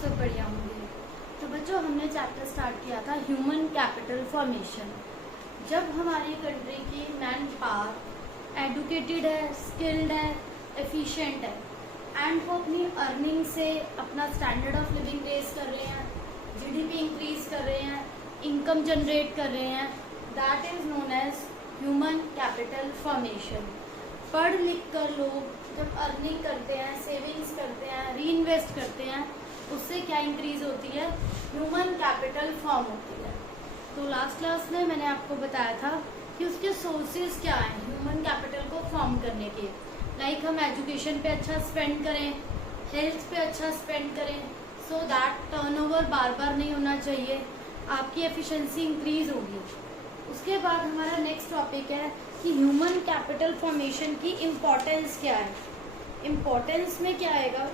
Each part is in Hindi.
सब बढ़िया होंगे। तो बच्चों, हमने चैप्टर स्टार्ट किया था ह्यूमन कैपिटल फॉर्मेशन। जब हमारी कंट्री की मैन पावर एडुकेटेड है, स्किल्ड है, एफिशिएंट है एंड वो अपनी अर्निंग से अपना स्टैंडर्ड ऑफ लिविंग रेज कर रहे हैं, जीडीपी इंक्रीज कर रहे हैं, इनकम जनरेट कर रहे हैं, that is known as human capital formation. पढ़ लिख कर लोग जब अर्निंग करते हैं, सेविंग्स करते हैं, री इन्वेस्ट करते हैं, उससे क्या इंक्रीज होती है? ह्यूमन कैपिटल फॉर्म होती है। तो लास्ट क्लास में मैंने आपको बताया था कि उसके सोर्सेज क्या हैं ह्यूमन कैपिटल को फॉर्म करने के। लाइक हम एजुकेशन पे अच्छा स्पेंड करें, हेल्थ पे अच्छा स्पेंड करें, सो दैट टर्नओवर बार बार नहीं होना चाहिए, आपकी एफिशिएंसी इंक्रीज होगी। उसके बाद हमारा नेक्स्ट टॉपिक है कि ह्यूमन कैपिटल फॉर्मेशन की इम्पोर्टेंस क्या है। इम्पोर्टेंस में क्या आएगा?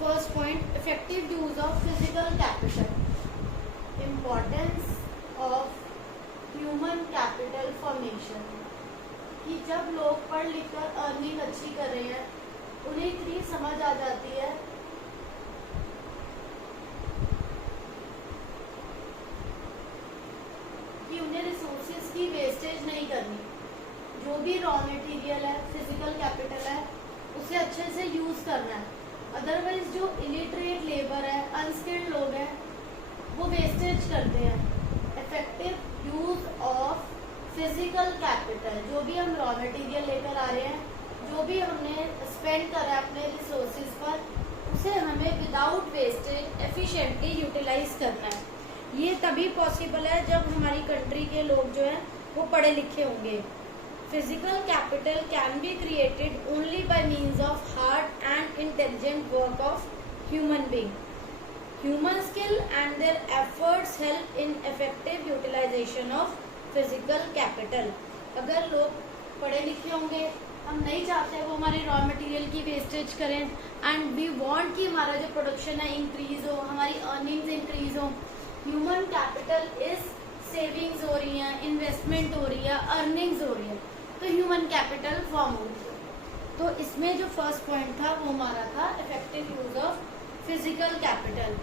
First point, effective use of physical capital. Importance of human capital formation कि जब लोग पढ़ लिख कर अर्निंग अच्छी कर रहे हैं, उन्हें इतनी समझ आ जाती है कि उन्हें रिसोर्सेज की वेस्टेज नहीं करनी। जो भी रॉ मटेरियल है, फिजिकल कैपिटल है, उसे अच्छे से यूज करना है। अदरवाइज जो इलिटरेट लेबर है, अनस्किल्ड लोग हैं, वो वेस्टेज करते हैं। Effective use of physical capital, जो भी हम रॉ मटेरियल लेकर आ रहे हैं, जो भी हमने स्पेंड करा है अपने रिसोर्सेज पर, उसे हमें विदाउट वेस्टेज एफिशिएंटली यूटिलाइज करना है। ये तभी पॉसिबल है जब हमारी कंट्री के लोग जो है वो पढ़े लिखे होंगे। Physical capital can be created only by means of hard and intelligent work of human being. Human skill and their efforts help in effective utilization of physical capital. अगर लोग पढ़े लिखे होंगे, हम नहीं चाहते वो हमारे रॉ मटेरियल की वेस्टेज करें एंड वी वांट कि हमारा जो प्रोडक्शन है इंक्रीज हो, हमारी अर्निंग्स इंक्रीज हो। ह्यूमन कैपिटल इज सेविंग्स हो रही है, इन्वेस्टमेंट हो रही है, अर्निंग्स हो रही है, तो ह्यूमन कैपिटल फॉर्म हो रही है। तो इसमें जो फर्स्ट पॉइंट था वो हमारा था effective use of physical capital.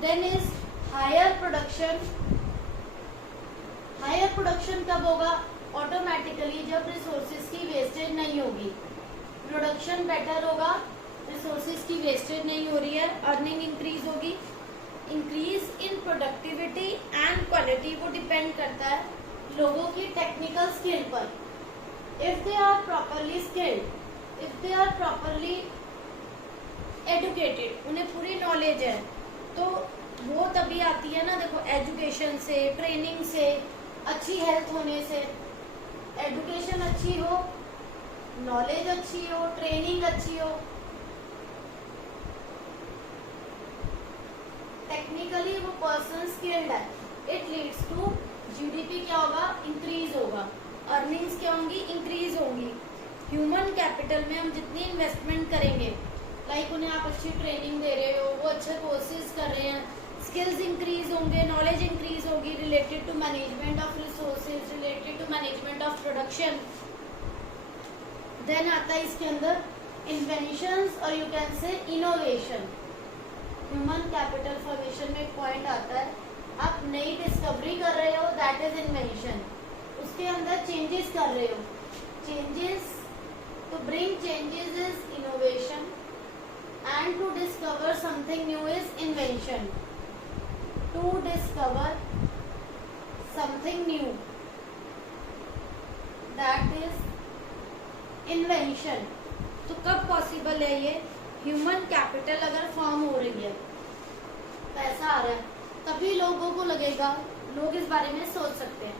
Then is higher production. Higher production कब होगा? ऑटोमेटिकली जब रिसोर्सेज की वेस्टेज नहीं होगी, प्रोडक्शन बेटर होगा, रिसोर्सेज की वेस्टेज नहीं हो रही है, अर्निंग इंक्रीज होगी। Increase in productivity and quality वो डिपेंड करता है लोगों की टेक्निकल स्किल पर। If they are properly skilled, if they are properly educated, उन्हें पूरी नॉलेज है, तो वो तभी आती है ना, देखो, एजुकेशन से, ट्रेनिंग से, अच्छी हेल्थ होने से। एजुकेशन अच्छी हो, नॉलेज अच्छी हो, ट्रेनिंग अच्छी हो, टेक्निकली वो पर्सन स्किल्ड है, इट लीड्स टू जीडीपी क्या होगा? इंक्रीज होगा। अर्निंग्स क्या होंगी? इंक्रीज होंगी। ह्यूमन कैपिटल में हम जितनी इन्वेस्टमेंट करेंगे, लाइक उन्हें आप अच्छी ट्रेनिंग दे रहे हो, वो अच्छे कोर्सेज कर रहे हैं, स्किल्स इंक्रीज होंगे, नॉलेज इंक्रीज होगी related to management of resources, related to management of production. Then आता है इसके अंदर इन्वेंशंस और you can say innovation. Human capital formation में एक पॉइंट आता है, आप नई डिस्कवरी कर रहे हो, दैट इज इन्वेंशन। उसके अंदर चेंजेस कर रहे हो, changes, to bring changes is innovation and to discover something new is invention. To discover something new, that is invention. तो कब पॉसिबल है ये? ह्यूमन कैपिटल अगर फॉर्म हो रही है, पैसा आ रहा है, तभी लोगों को लगेगा, लोग इस बारे में सोच सकते हैं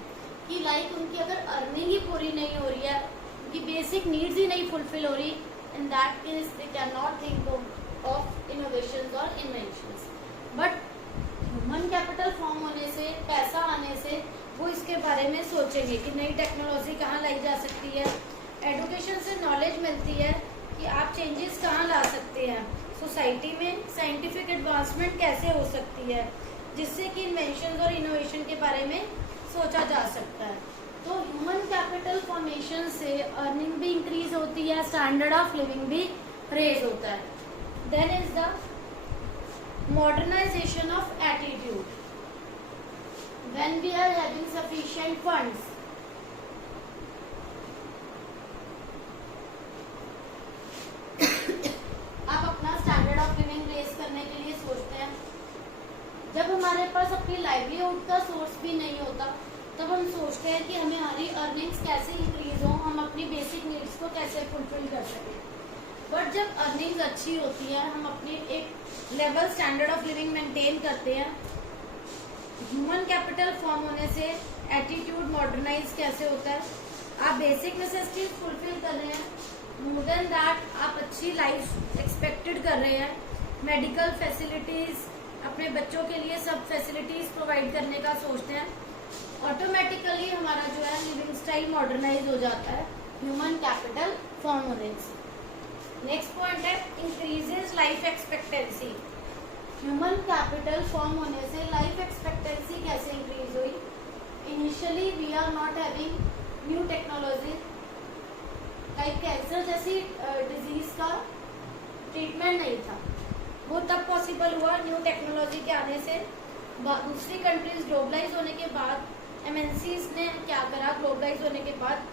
कि लाइक उनकी अगर अर्निंग ही पूरी नहीं हो रही है, उनकी बेसिक नीड्स ही नहीं फुलफिल हो रही, in that case they can not think of innovations और inventions. But human capital form होने से, पैसा आने से, वो इसके बारे में सोचेंगे कि नई टेक्नोलॉजी कहाँ लाई जा सकती है। एजुकेशन से नॉलेज मिलती है कि आप चेंजेस कहाँ ला सकते हैं सोसाइटी में, साइंटिफिक एडवांसमेंट कैसे हो सकती है, जिससे कि इन्वेंशन और इनोवेशन के बारे में सोचा जा सकता है। तो ह्यूमन कैपिटल फॉर्मेशन से अर्निंग भी इंक्रीज होती है, स्टैंडर्ड ऑफ लिविंग भी रेज होता है। Then is the modernization of attitude. When we are having sufficient funds, आप अपना स्टैंडर्ड ऑफ लिविंग रेज करने के लिए सोचते हैं। जब हमारे पास अपनी लाइवलीहुड का सोर्स भी नहीं होता, तब हम सोचते हैं कि हमारी अर्निंग्स कैसे इंक्रीज हो, हम अपनी बेसिक नीड्स को कैसे फुलफिल कर सकें। बट जब अर्निंग्स अच्छी होती है, हम अपनी एक level standard of living maintain करते हैं। ह्यूमन कैपिटल फॉर्म होने से एटीट्यूड मॉडर्नाइज कैसे होता है, आप बेसिक नेसेसिटीज फुलफिल कर रहे हैं, मोर देन दैट आप अच्छी लाइफ एक्सपेक्टेड कर रहे हैं, मेडिकल फैसिलिटीज, अपने बच्चों के लिए सब फैसिलिटीज प्रोवाइड करने का सोचते हैं, ऑटोमेटिकली हमारा जो है लिविंग स्टाइल मॉडर्नाइज हो जाता है ह्यूमन कैपिटल फॉर्म होने से। नेक्स्ट पॉइंट है increases life expectancy. Human capital form होने से लाइफ एक्सपेक्टेंसी कैसे इंक्रीज हुई? Initially we are not having new technology, like cancer जैसी डिजीज का ट्रीटमेंट नहीं था, वो तब पॉसिबल हुआ न्यू टेक्नोलॉजी के आने से। दूसरी कंट्रीज ग्लोबलाइज होने के बाद, एमएनसीज ने क्या करा, ग्लोबलाइज होने के बाद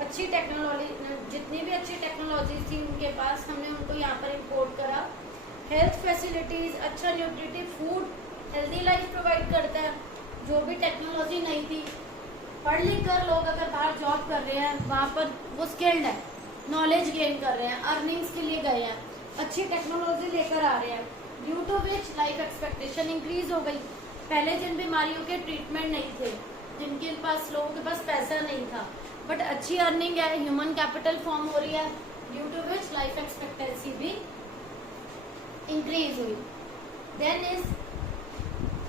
अच्छी टेक्नोलॉजी, जितनी भी अच्छी टेक्नोलॉजी थी उनके पास, हमने उनको यहाँ पर इम्पोर्ट करा। हेल्थ फैसिलिटीज, अच्छा nutritive food, healthy life provide करता है, जो भी टेक्नोलॉजी नहीं थी। पढ़ लिख कर लोग अगर बाहर जॉब कर रहे हैं, वहाँ पर वो स्किल्ड है, नॉलेज गेन कर रहे हैं, अर्निंग्स के लिए गए हैं, अच्छी टेक्नोलॉजी लेकर आ रहे हैं, due to which life expectation increase हो गई। पहले जिन बीमारियों के ट्रीटमेंट नहीं थे, जिनके पास, लोगों के पास पैसा नहीं था, बट अच्छी अर्निंग है, ह्यूमन कैपिटल फॉर्म हो रही है, due to which life expectancy भी इंक्रीज हुई। Then is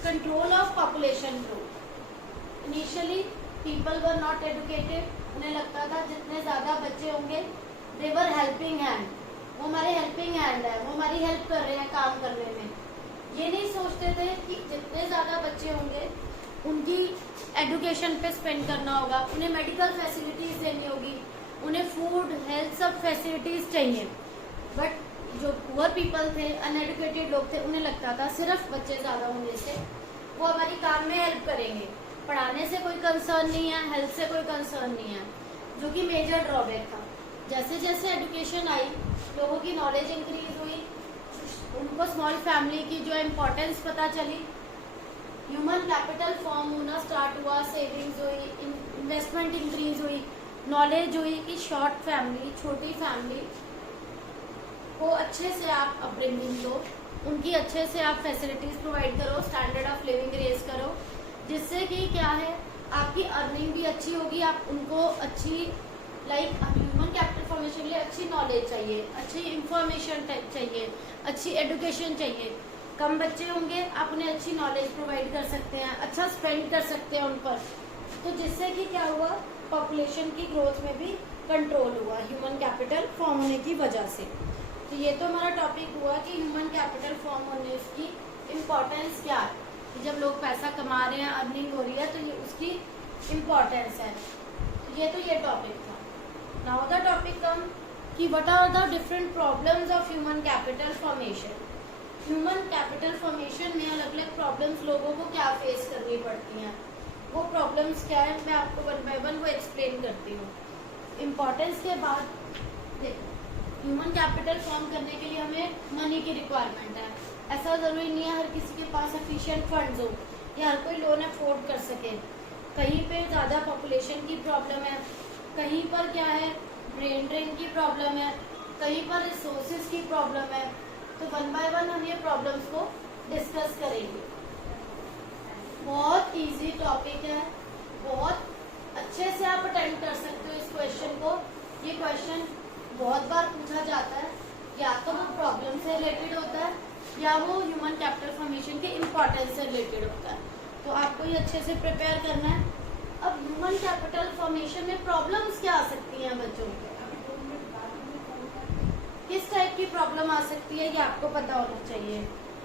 control of population growth. Initially people were not educated, उन्हें लगता था जितने ज्यादा बच्चे होंगे दे वर हेल्पिंग हैंड, वो हमारे हेल्पिंग हैंड है, वो हमारी हेल्प कर रहे हैं काम करने में। ये नहीं सोचते थे कि जितने ज्यादा बच्चे होंगे उनकी एजुकेशन पे स्पेंड करना होगा, उन्हें मेडिकल फैसिलिटीज देनी होगी, उन्हें फूड, हेल्थ, सब फैसिलिटीज चाहिए। बट जो पुअर पीपल थे, अनएडुकेटेड लोग थे, उन्हें लगता था सिर्फ बच्चे ज्यादा होने से वो हमारी काम में हेल्प करेंगे, पढ़ाने से कोई कंसर्न नहीं है, हेल्थ से कोई कंसर्न नहीं है, जो कि मेजर ड्रॉबैक था। जैसे जैसे एजुकेशन आई, लोगों की नॉलेज इंक्रीज हुई, उनको स्मॉल फैमिली की जो इम्पोर्टेंस पता चली, ह्यूमन कैपिटल फॉर्म होना स्टार्ट हुआ, सेविंग्स हुई, इन्वेस्टमेंट इंक्रीज हुई, नॉलेज हुई कि शॉर्ट फैमिली, छोटी फैमिली को अच्छे से आप अपब्रिंगिंग दो, उनकी अच्छे से आप फैसिलिटीज प्रोवाइड करो, स्टैंडर्ड ऑफ लिविंग रेज करो, जिससे कि क्या है आपकी अर्निंग भी अच्छी होगी, आप उनको अच्छी ह्यूमन कैपिटल फॉर्मेशन के लिए अच्छी नॉलेज चाहिए, अच्छी इंफॉर्मेशन चाहिए, अच्छी एजुकेशन चाहिए। कम बच्चे होंगे, आप उन्हें अच्छी नॉलेज प्रोवाइड कर सकते हैं, अच्छा स्पेंड कर सकते हैं उन पर, तो जिससे कि क्या हुआ, पॉपुलेशन की ग्रोथ में भी कंट्रोल हुआ ह्यूमन कैपिटल फॉर्म होने की वजह से। तो ये तो हमारा टॉपिक हुआ कि ह्यूमन कैपिटल फॉर्म होने की इम्पोर्टेंस क्या है, कि जब लोग पैसा कमा रहे हैं, अर्निंग हो रही है, तो ये उसकी इम्पोर्टेंस है। तो ये टॉपिक था। नाउ द टॉपिक कम कि what are the different problems of human capital formation. Human capital formation में अलग अलग प्रॉब्लम्स लोगों को क्या फेस करनी पड़ती हैं, वो प्रॉब्लम्स क्या है, मैं आपको वन बाय वन वो एक्सप्लेन करती हूँ। इम्पोर्टेंस के बाद ह्यूमन कैपिटल फॉर्म करने के लिए हमें मनी की रिक्वायरमेंट है। ऐसा ज़रूरी नहीं है हर किसी के पास सफिशिएंट फंड्स हो या हर कोई लोन अफोर्ड कर सके। कहीं पे ज़्यादा पॉपुलेशन की प्रॉब्लम है, कहीं पर क्या है ब्रेन ड्रेन की प्रॉब्लम है, कहीं पर रिसोर्सेज की प्रॉब्लम है। तो वन बाय वन हम ये प्रॉब्लम्स को डिस्कस करेंगे। बहुत इजी टॉपिक है, बहुत अच्छे से आप अटेंड कर सकते हो इस क्वेश्चन को। ये क्वेश्चन बहुत बार पूछा जाता है, या तो वो प्रॉब्लम से रिलेटेड होता है या वो ह्यूमन कैपिटल फॉर्मेशन के इम्पोर्टेंस से रिलेटेड होता है। तो आपको ये अच्छे से प्रिपेयर करना है। अब ह्यूमन कैपिटल फॉर्मेशन में प्रॉब्लम्स क्या आ सकती हैं बच्चों को, किस टाइप की प्रॉब्लम आ सकती है, ये आपको पता होना चाहिए।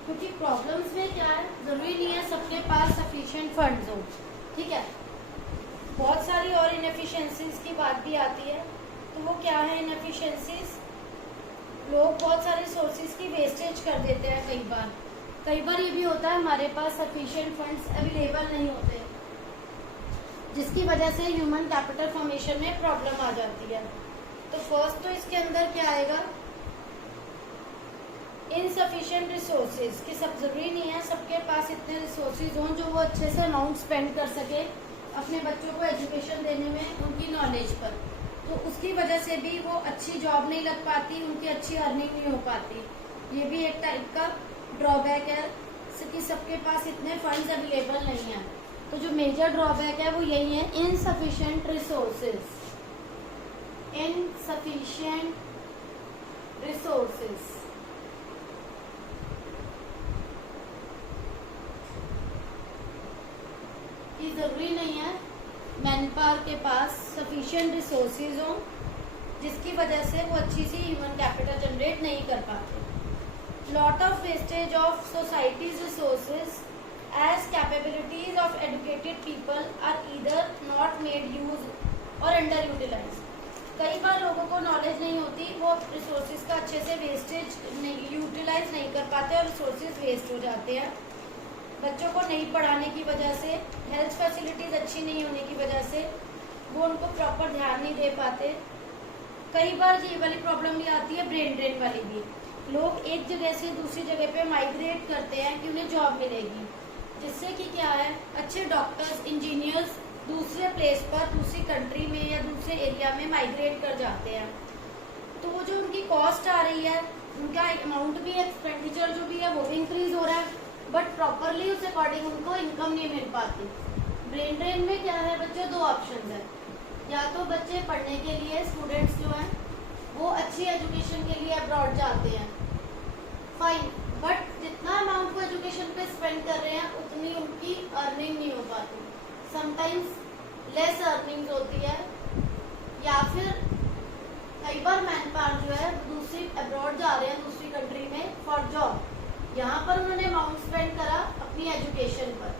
क्योंकि प्रॉब्लम्स में क्या है, जरूरी नहीं है सबके पास सफिशिएंट फंड्स हो, ठीक है। बहुत सारी और इनएफिशिएंसीज की बात भी आती है। तो वो क्या है इनएफिशिएंसीज, लोग बहुत सारे सोर्सेज की वेस्टेज कर देते हैं। कई बार ये भी होता है हमारे पास सफिशिएंट फंड्स अवेलेबल नहीं होते, जिसकी वजह से ह्यूमन कैपिटल फॉर्मेशन में प्रॉब्लम आ जाती है। तो फर्स्ट तो इसके अंदर क्या आएगा, इनसफिशिएंट रिसोर्सेज, कि सब जरूरी नहीं है सबके पास इतने रिसोर्सेज हों जो वो अच्छे से अमाउंट स्पेंड कर सके अपने बच्चों को एजुकेशन देने में, उनकी नॉलेज पर। तो उसकी वजह से भी वो अच्छी जॉब नहीं लग पाती, उनकी अच्छी अर्निंग नहीं हो पाती। ये भी एक टाइप का ड्रॉबैक है कि सबके पास इतने फंड्स अवेलेबल नहीं है। तो जो मेजर ड्रॉबैक है वो यही है, इनसफिशिएंट रिसोर्सेज, इनसफिशिएंट रिसोर्सेज। ये जरूरी नहीं है मैन पावर के पास सफिशिएंट रिसोर्सेज हो, जिसकी वजह से वो अच्छी सी ह्यूमन कैपिटल जनरेट नहीं कर पाते। Lot of wastage of societies resources as capabilities of educated people are either not made use or underutilized। कई बार लोगों को नॉलेज नहीं होती, वो रिसोर्सेज का अच्छे से वेस्टेज यूटिलाइज नहीं कर पाते और रिसोर्सेज वेस्ट हो जाते हैं। बच्चों को नहीं पढ़ाने की वजह से, हेल्थ फैसिलिटीज अच्छी नहीं होने की वजह से वो उनको प्रॉपर ध्यान नहीं दे पाते। कई बार ये वाली प्रॉब्लम भी आती है, ब्रेन ड्रेन वाली भी। लोग एक जगह से दूसरी जगह पे माइग्रेट करते हैं कि उन्हें जॉब मिलेगी, जिससे कि क्या है, अच्छे डॉक्टर्स, इंजीनियर्स दूसरे प्लेस पर, दूसरी कंट्री में या दूसरे एरिया में माइग्रेट कर जाते हैं। तो वो जो उनकी कॉस्ट आ रही है, उनका अमाउंट भी, एक्सपेंडिचर जो भी है वो भी इंक्रीज हो रहा है, बट प्रॉपरली उस अकॉर्डिंग उनको इनकम नहीं मिल पाती। ब्रेन ड्रेन में क्या है बच्चों, दो ऑप्शन है। या तो बच्चे पढ़ने के लिए, स्टूडेंट्स जो हैं वो अच्छी एजुकेशन के लिए अब्रॉड जाते हैं, फाइन, बट जितना अमाउंट वो एजुकेशन पे स्पेंड कर रहे हैं उतनी उनकी अर्निंग नहीं हो पाती। समटाइम्स लेस अर्निंग होती है, या फिर कई बार मैन पावर जो है दूसरी अब्रॉड जा रहे हैं, दूसरी कंट्री में फॉर जॉब, यहाँ पर उन्होंने अमाउंट स्पेंड करा अपनी एजुकेशन पर,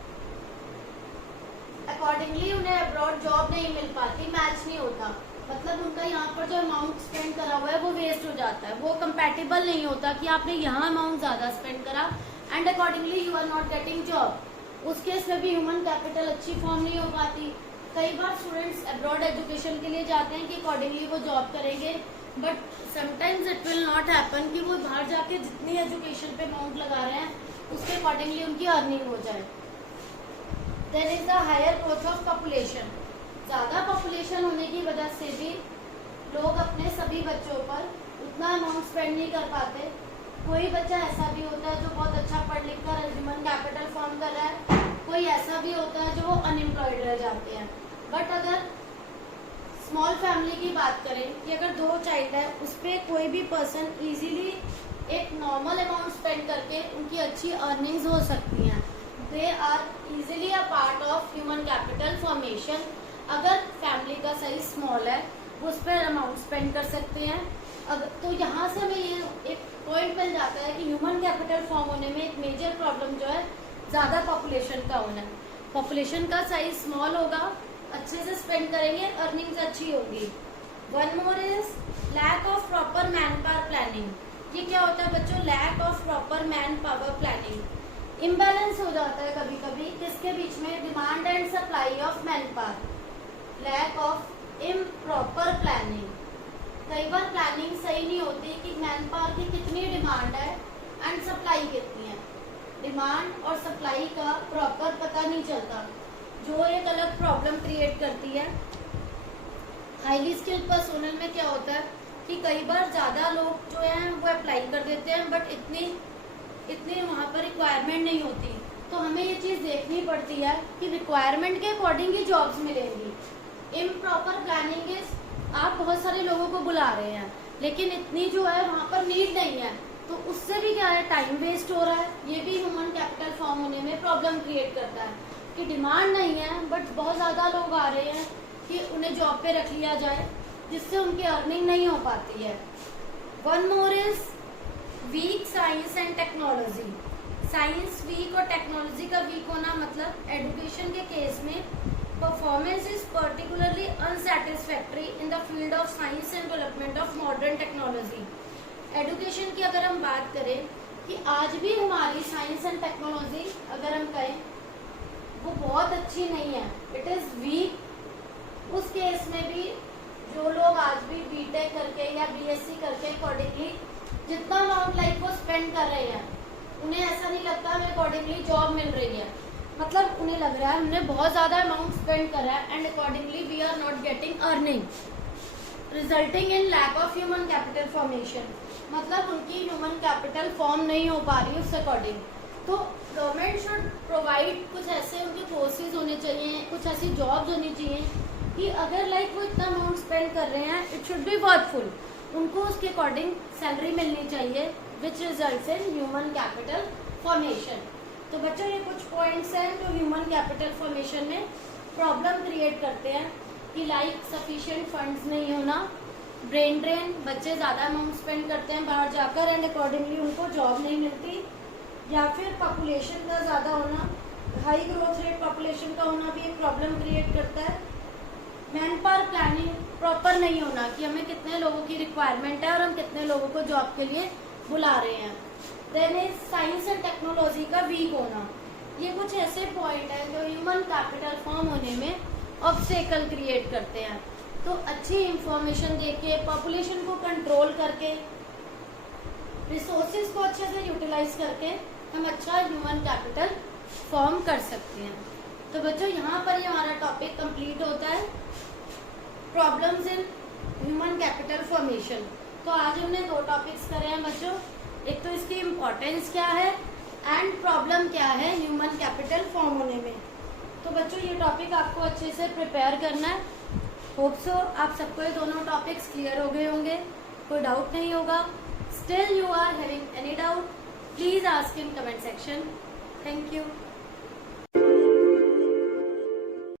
अकॉर्डिंगली उन्हें अब्रॉड जॉब नहीं मिल पाती, मैच नहीं होता, मतलब उनका यहाँ पर जो अमाउंट स्पेंड करा हुआ है वो वेस्ट हो जाता है, वो कंपैटिबल नहीं होता कि आपने यहाँ अमाउंट ज्यादा स्पेंड करा and accordingly you are not getting job. उस केस में भी ह्यूमन कैपिटल अच्छी फॉर्म नहीं हो पाती। कई बार स्टूडेंट्स अब्रॉड एजुकेशन के लिए जाते हैं कि अकॉर्डिंगली वो जॉब करेंगे, but sometimes it will not happen कि वो बाहर जाके जितनी एजुकेशन पे अमाउंट लगा रहे हैं उसके अकॉर्डिंगली उनकी अर्निंग हो जाए। There is the higher growth of population. ज़्यादा पॉपुलेशन होने की वजह से भी लोग अपने सभी बच्चों पर उतना अमाउंट स्पेंड नहीं कर पाते। कोई बच्चा ऐसा भी होता है जो बहुत अच्छा पढ़ लिख कर ह्यूमन कैपिटल फॉर्म कर रहा है, कोई ऐसा भी होता है जो वो अनएम्प्लॉयड रह जाते हैं। बट अगर स्मॉल फैमिली की बात करें कि अगर 2 चाइल्ड है, उस पर कोई भी पर्सन इजीली एक नॉर्मल अमाउंट स्पेंड करके उनकी अच्छी अर्निंग्स हो सकती हैं। They are easily a part of human capital formation. अगर फैमिली का साइज स्मॉल है वो उस पर अमाउंट स्पेंड कर सकते हैं। अगर तो यहाँ से हमें ये एक पॉइंट मिल जाता है कि ह्यूमन कैपिटल फॉर्म होने में एक मेजर प्रॉब्लम जो है ज़्यादा पॉपुलेशन का होना है। पॉपुलेशन का साइज स्मॉल होगा, अच्छे से स्पेंड करेंगे, अर्निंग्स अच्छी होगी। One more is lack of proper man power planning. ये क्या होता है बच्चों, lack of proper man power planning. Imbalance हो जाता है कभी कभी किसके बीच में, demand and supply of man power. Lack of improper planning, कई बार प्लानिंग सही नहीं होती कि मैन पावर की कितनी डिमांड है एंड सप्लाई कितनी है। डिमांड और सप्लाई का प्रॉपर पता नहीं चलता, जो एक अलग प्रॉब्लम क्रिएट करती है। हाईली स्किल्ड पर्सोनल में क्या होता है कि कई बार ज़्यादा लोग जो हैं वो अप्लाई कर देते हैं, बट इतनी वहाँ पर रिक्वायरमेंट नहीं होती। तो हमें ये चीज़ देखनी पड़ती है कि रिक्वायरमेंट के अकॉर्डिंग ही जॉब्स मिलेंगी। इम्प्रॉपर प्लानिंग इज, आप बहुत सारे लोगों को बुला रहे हैं लेकिन इतनी जो है वहाँ पर नीड नहीं है, तो उससे भी क्या है, टाइम वेस्ट हो रहा है। ये भी ह्यूमन कैपिटल फॉर्म होने में प्रॉब्लम क्रिएट करता है कि डिमांड नहीं है बट बहुत ज़्यादा लोग आ रहे हैं कि उन्हें जॉब पे रख लिया जाए, जिससे उनकी अर्निंग नहीं हो पाती है। One more is weak science and technology. Science weak और टेक्नोलॉजी का वीक होना मतलब एजुकेशन के केस में performance is particularly unsatisfactory in the field of science and development of modern technology. Education की अगर हम बात करें कि आज भी हमारी साइंस साइंस एंड टेक्नोलॉजी अगर हम कहें वो बहुत अच्छी नहीं है, इट इज़ वीक। उस केस में भी जो लोग आज भी बीटेक करके या बीएससी करके अकॉर्डिंगली जितना अमाउंट लाइक वो स्पेंड कर रहे हैं, उन्हें ऐसा नहीं लगता हमें अकॉर्डिंगली जॉब मिल रही है। मतलब उन्हें लग रहा है हमने बहुत ज़्यादा अमाउंट स्पेंड करा है and accordingly we are not getting earning, resulting in lack of human capital formation. मतलब उनकी ह्यूमन कैपिटल फॉर्म नहीं हो पा रही उस अकॉर्डिंग। तो गवर्नमेंट शुड प्रोवाइड कुछ ऐसे उनके कोर्सेज होने चाहिए, कुछ ऐसी जॉब्स होनी चाहिए कि अगर लाइक वो इतना अमाउंट स्पेंड कर रहे हैं, इट शुड बी वर्थफुल, उनको उसके अकॉर्डिंग सैलरी मिलनी चाहिए which results in human capital formation. तो बच्चों ये कुछ पॉइंट्स हैं जो ह्यूमन कैपिटल फॉर्मेशन में प्रॉब्लम क्रिएट करते हैं कि लाइक सफिशिएंट फंड्स नहीं होना, ब्रेन ड्रेन, बच्चे ज़्यादा अमाउंट स्पेंड करते हैं बाहर जाकर एंड अकॉर्डिंगली उनको जॉब नहीं मिलती, या फिर पॉपुलेशन का ज़्यादा होना, हाई ग्रोथ रेट पॉपुलेशन का होना भी एक प्रॉब्लम क्रिएट करता है। मैन पावर प्लानिंग प्रॉपर नहीं होना कि हमें कितने लोगों की रिक्वायरमेंट है और हम कितने लोगों को जॉब के लिए बुला रहे हैं। Then is science and technology का वीक होना। ये कुछ ऐसे पॉइंट है जो ह्यूमन कैपिटल फॉर्म होने में ऑब्स्टेकल क्रिएट करते हैं। तो अच्छी इंफॉर्मेशन देके, पॉपुलेशन को कंट्रोल करके, रिसोर्सेज को अच्छे से यूटिलाइज करके हम अच्छा ह्यूमन कैपिटल फॉर्म कर सकते हैं। तो बच्चों यहाँ पर ये हमारा टॉपिक कंप्लीट होता है, problems in human capital formation. तो आज हमने 2 टॉपिक्स करे हैं बच्चों, एक तो इसकी इम्पोर्टेंस क्या है एंड प्रॉब्लम क्या है ह्यूमन कैपिटल फॉर्म होने में। तो बच्चों ये टॉपिक आपको अच्छे से प्रिपेयर करना है। होप सो आप सबको ये दोनों टॉपिक्स क्लियर हो गए होंगे, कोई डाउट नहीं होगा। Still you are having any doubt, please ask in comment section. Thank you.